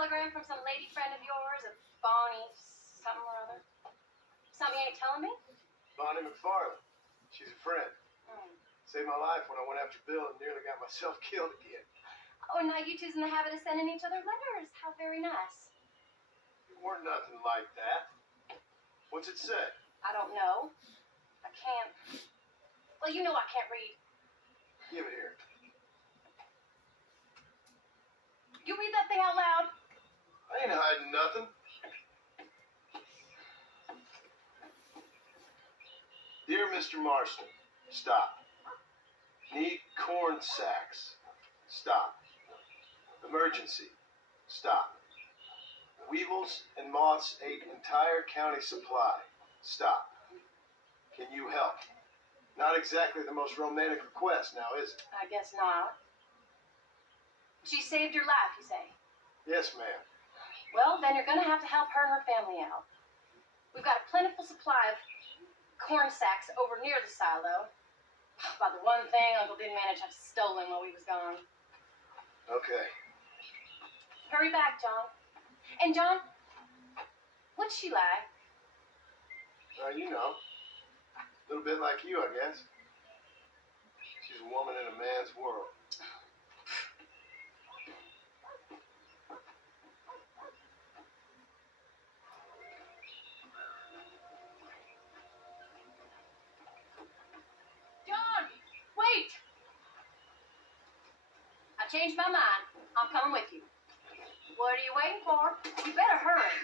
telegram from some lady friend of yours, a Bonnie something or other? Something you ain't telling me? Bonnie McFarlane. She's a friend. Saved my life when I went after Bill and nearly got myself killed again. Oh, now you two's in the habit of sending each other letters. How very nice. It weren't nothing like that. What's it say? I don't know. I can't. Well, you know I can't read. Give it here. You read that thing out loud. I ain't hiding nothing. Dear Mr. Marston, stop. Need corn sacks. Stop. Emergency. Stop. Weevils and moths ate entire county supply. Stop. Can you help? Not exactly the most romantic request now, is it? I guess not. She saved your life, you say? Yes, ma'am. Well, then you're going to have to help her and her family out. We've got a plentiful supply of corn sacks over near the silo. About the one thing Uncle didn't manage to have stolen while we was gone. Okay. Hurry back, John. And John, what's she like? You know. A little bit like you, I guess. She's a woman in a man's world. John, wait! I changed my mind. I'm coming with you. What are you waiting for? You better hurry.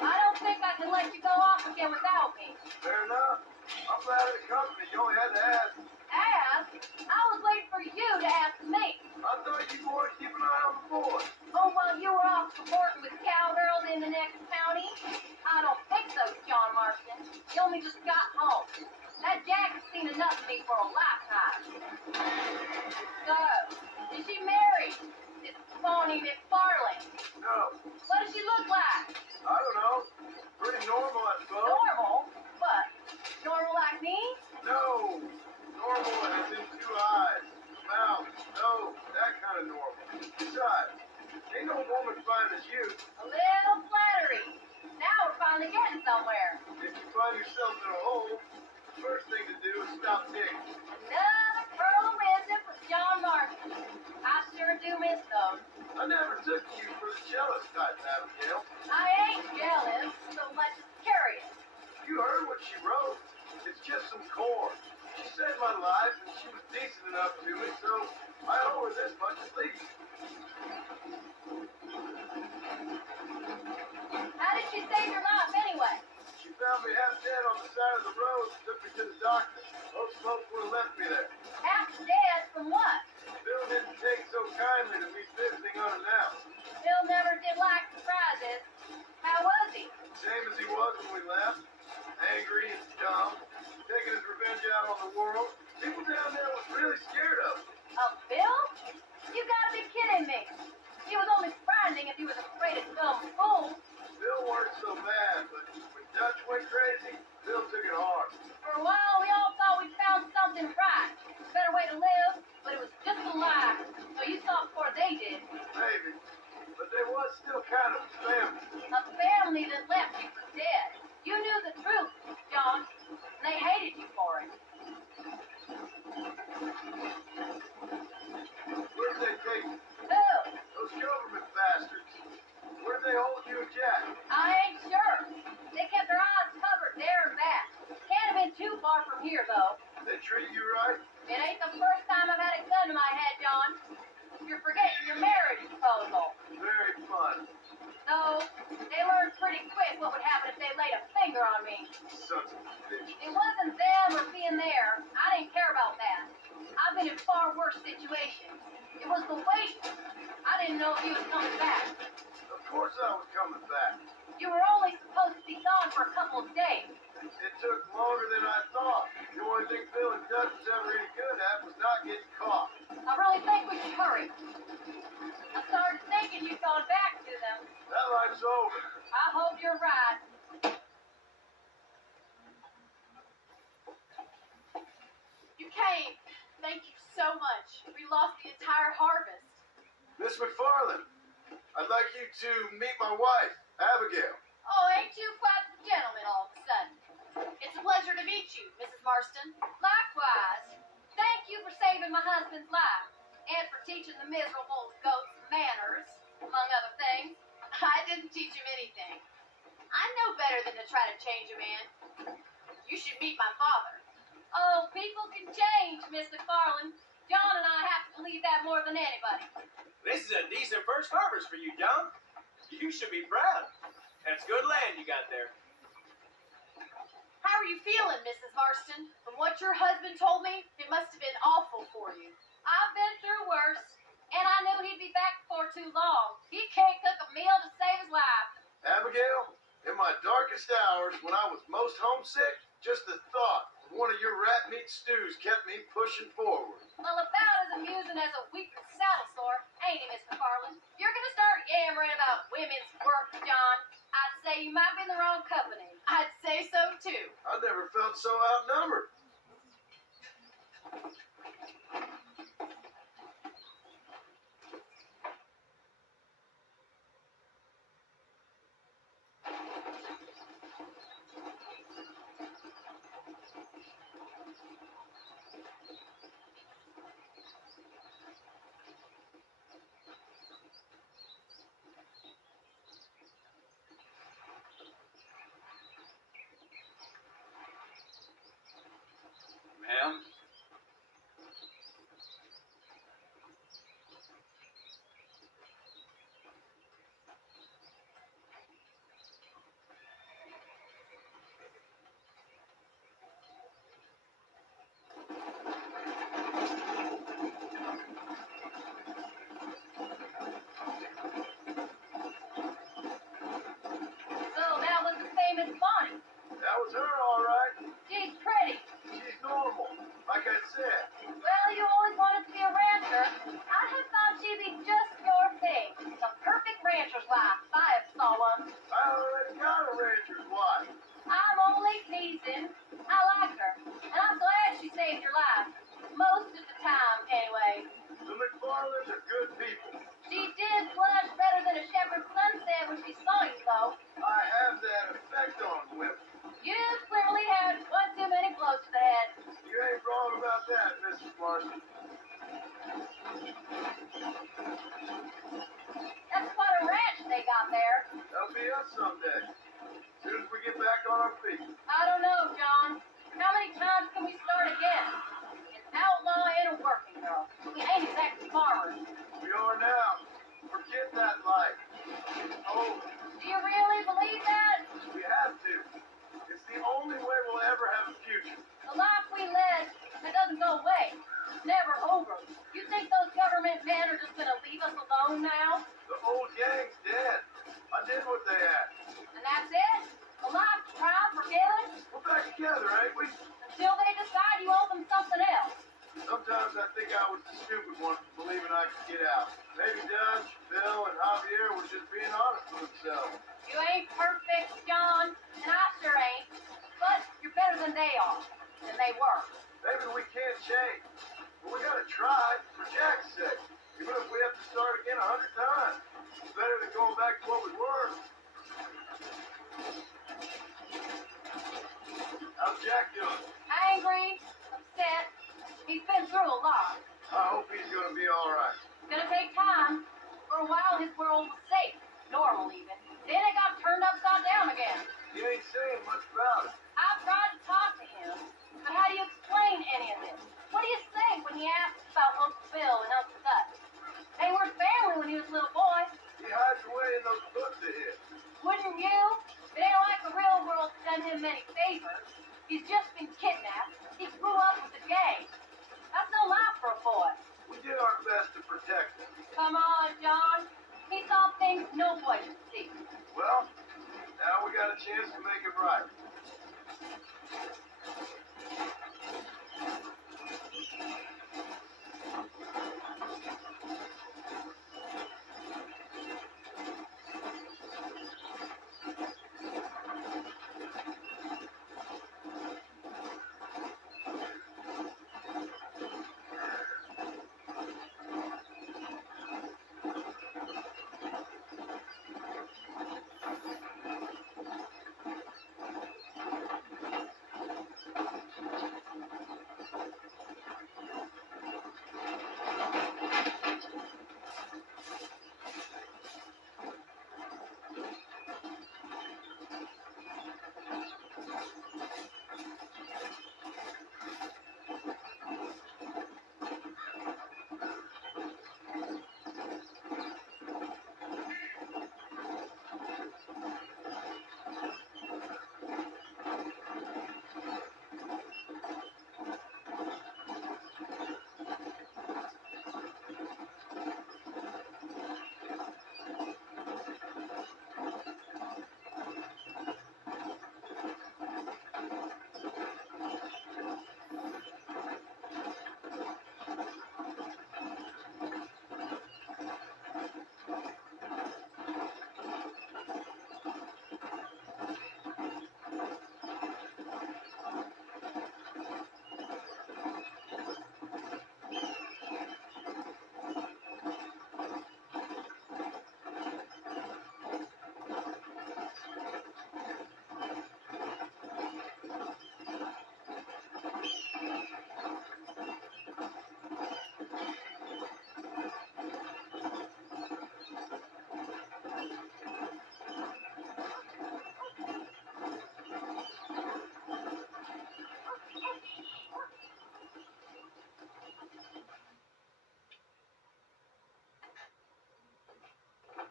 I don't think I can let you go off again without me. Fair enough. I'm glad of the company. You only had to ask. Ask? I was waiting for you to ask me. I thought you boys keep an eye on the boy. Oh, while you were off supporting with cowgirls in the next county? I don't think so, John Marston. You only just got home. That Jack has seen enough of me for a lifetime. So, is she married? This Bonnie McFarlane? No. What does she look like? I don't know. Pretty normal, I suppose. Normal? What? Normal like me? No. Normal as in two eyes, mouth, nose, that kind of normal. Besides, ain't no woman fine as you. A little flattery. Now we're finally getting somewhere. If you find yourself in a hole, the first thing to do is stop digging. Another pearl of wisdom from John Marston. I sure do miss those. I never took you for the jealous type, Abigail. I ain't jealous so much as curious. You heard what she wrote. It's just some corn. She saved my life, and she was decent enough to me, so I owe her this much at least. How did she save your life anyway? She found me half dead on the side of the road and took me to the doctor. Most folks would have left me there. Half dead from what? Bill didn't take so kindly to me visiting unannounced. Bill never did like surprises. How was he? Same as he was when we left. Angry and dumb. Taking his revenge out on the world. People down there was really scared of him. Of Bill? You gotta be kidding me. He was only frightening if he was afraid of some fool. Bill weren't so bad, but when Dutch went crazy, Bill took it hard. For a while, we all thought we'd found something right. A better way to live, but it was just a lie. So you saw before they did. Maybe. But there was still kind of a family. A family that left you for dead. You knew the truth, John, and they hated you for it. Where'd they take you? Who? Those government bastards. Where'd they hold you and Jack? I ain't sure. They kept their eyes covered there and back. Can't have been too far from here, though. They treat you right? It ain't the first time I've had a gun to my head, John. You're forgetting your marriage proposal. Very fun. No, they learned pretty quick what would happen if they laid a finger on me. Sons of bitches. It wasn't them or being there. I didn't care about that. I've been in far worse situations. It was the wait. I didn't know if you was coming back. Of course I was coming back. You were only supposed to be gone for a couple of days. It took longer than I thought. The only thing Bill and Dutch was ever any good at was not getting caught. I really think we should hurry. I started thinking you'd gone back to them. That life's over. I hope you're right. You came. Thank you so much. you to meet my wife, Abigail. Oh, ain't you quite the gentleman all of a sudden? It's a pleasure to meet you, Mrs. Marston. Likewise. Thank you for saving my husband's life and for teaching the miserable goats manners, among other things. I didn't teach him anything. I'm no better than to try to change a man. You should meet my father. Oh, people can change, Miss McFarlane. John and I have to believe that more than anybody. This is a decent first harvest for you, John. You should be proud. That's good land you got there. How are you feeling, Mrs. Marston? From what your husband told me, it must have been awful for you. I've been through worse, and I knew he'd be back before too long. He can't cook a meal to save his life. Abigail, in my darkest hours, when I was most homesick, just the thought of one of your rat meat stews kept me pushing forward. Well, about as amusing as a weekly saddle sore, ain't he, Miss McFarlane? You're gonna start yammering about women's work, John. I'd say you might be in the wrong company. I'd say so, too. I never felt so outnumbered. Ma'am? So that was the famous Bonnie. That was her, all right. She's pretty. She's normal, like I said. Well, you always wanted to be a rancher. I have thought she'd be just your thing. The perfect rancher's wife, if I ever saw one. I already got a rancher's wife. I'm only teasing. I like her, and I'm glad she saved your life. Most of the time, anyway. The McFarlanes are good people. She did flush better than a shepherd's son said when she saw you, though. I have that effect on women. You clearly had one too many blows to the head. You ain't wrong about that, Mrs. Marston. That's quite a ranch they got there. That'll be us someday. As soon as we get back on our feet. I don't know, John. How many times can we start again? An outlaw and a working girl. We ain't exactly farmers. We are now. Forget that life. Oh, Do you really believe that? we have to. It's the only way we'll ever have a future. The life we led, that doesn't go away. It's never over. You think those government men are just gonna leave us alone now? The old gang's dead. I did what they asked. And that's it? Alive, proud, forgiven? We're back together, ain't we? Until they decide you owe them something else. Sometimes I think I was the stupid one for believing I could get out. Maybe Dutch, Bill, and Javier were just being honest with themselves. You ain't perfect, John, and I sure ain't. But you're better than they are. Than they were. Maybe we can't change. But we gotta try, for Jack's sake. Even if we have to start again 100 times. It's better than going back to what we were. How's Jack doing? Angry, upset. He's been through a lot. I hope he's gonna be alright. It's gonna take time. For a while, his world was safe. Normal, even. Then it got turned upside down again. He ain't saying much about it. I've tried to talk to him, but how do you explain any of this? What do you think when he asks about Uncle Bill and Uncle Dutch? They were family when he was a little boy. He hides away in those books of his. Wouldn't you? It ain't like the real world's done him many favors. He's just been kidnapped. He grew up with the gang. That's no life for a boy. We did our best to protect him. Come on, John. He saw things no boy should see. Well, now we got a chance to make it right.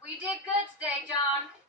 We did good today, John.